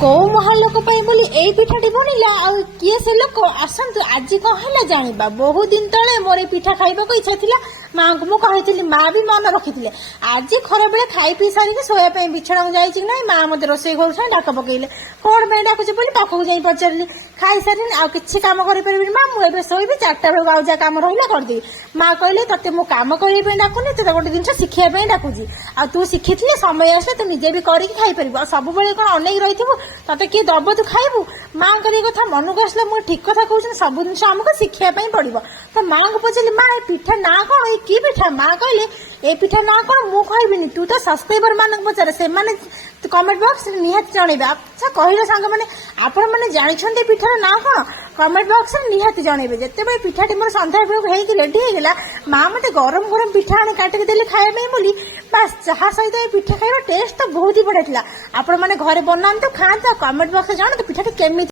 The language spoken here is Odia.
କୋଉ ମହାଲୋକ ପାଇଁ ବୋଲି ଏଇ ପିଠାଟି ବନିଲା ଆଉ କିଏ ସେ ଲୋକ ଆସନ୍ତୁ ଆଜି କଣ ହେଲା ଜାଣିବା। ବହୁତ ଦିନ ତଳେ ମୋର ଏଇ ପିଠା ଖାଇବାକୁ ଇଚ୍ଛା ଥିଲା, ମାଙ୍କୁ ମୁଁ କହିଥିଲି, ମା ବି ମନେ ରଖିଥିଲେ। ଆଜି ଖରାବେଳେ ଖାଇ ପିଇ ସାରିକି ଶୋଇବା ପାଇଁ ବିଛଣାକୁ ଯାଇଛି କି ନାହିଁ, ମା ମତେ ରୋଷେଇ କରୁଛନ୍ତି ଡାକ ପକେଇଲେ। କଣ ପାଇଁ ଡାକୁଛି ବୋଲି ପାଖକୁ ଯାଇ ପଚାରିଲି। ଖାଇସାରିନି ଆଉ କିଛି କାମ କରିପାରିବିନି ମା, ମୁଁ ଏବେ ଶୋଇବି, 4ଟା ବେଳକୁ ଆଉ ଯାହା କାମ ରହିଲା କରିଦେବି। ମା କହିଲେ ତତେ ମୁଁ କାମ କରିବା ପାଇଁ ଡାକୁନି, ତତେ ଗୋଟେ ଜିନିଷ ଶିଖିବା ପାଇଁ ଡାକୁଛି। ଆଉ ତୁ ଶିଖିଥିଲେ ସମୟ ଆସିଲେ ତୁ ନିଜେ ବି କରିକି ଖାଇପାରିବୁ, ଆଉ ସବୁବେଳେ କଣ ଅନେଇକି ରହିଥିବୁ ତତେ କିଏ ଦବ ତୁ ଖାଇବୁ। ମାଙ୍କର ଏ କଥା ମନକୁ ଆସିଲା, ମୁଁ ଠିକ କଥା କହୁଛନ୍ତି, ସବୁ ଜିନିଷ ଆମକୁ ଶିଖିବା ପାଇଁ ପଡିବ। ତ ମାଙ୍କୁ ପଚାରିଲି, ମା ଏ ପିଠା ନାଁ କଣ, ଏ କି ପିଠା? ମା କହିଲେ ଏ ପିଠା ନାଁ କଣ ମୁଁ କହିବିନି, ତୁ ତ ସବସ୍କ୍ରାଇବର ମାନଙ୍କୁ ପଚାରେ, ସେମାନେ କମେଣ୍ଟ ବକ୍ସରେ ନିହାତି ଜଣେଇବେ। ଆଚ୍ଛା କହିଲେ ସାଙ୍ଗମାନେ, ଆପଣ ମାନେ ଜାଣିଛନ୍ତି ପିଠାର ନାଁ କଣ? କମେଣ୍ଟ ବକ୍ସରେ ନିହାତି ଜଣେଇବେ। ଯେତେବେଳେ ପିଠାଟି ମୋର ସନ୍ଧ୍ୟା ବେଳକୁ ହେଇକି ରେଡି ହେଇଗଲା, ମା ମତେ ଗରମ ଗରମ ପିଠା ଆଣି କାଟିକି ଦେଲେ ଖାଇବା ପାଇଁ ବୋଲି, ବାସ୍ ଚାହା ସହିତ ଏ ପିଠା ଖାଇବା ଟେଷ୍ଟ ତ ବହୁତ ହି ବଢିଆ ଥିଲା। ଆପଣ ମାନେ ଘରେ ବନାନ୍ତୁ, ଖାଆନ୍ତୁ, ଆଉ କମେଣ୍ଟ ବକ୍ସରେ ଜଣାନ୍ତୁ ପିଠାଟି କେମିତି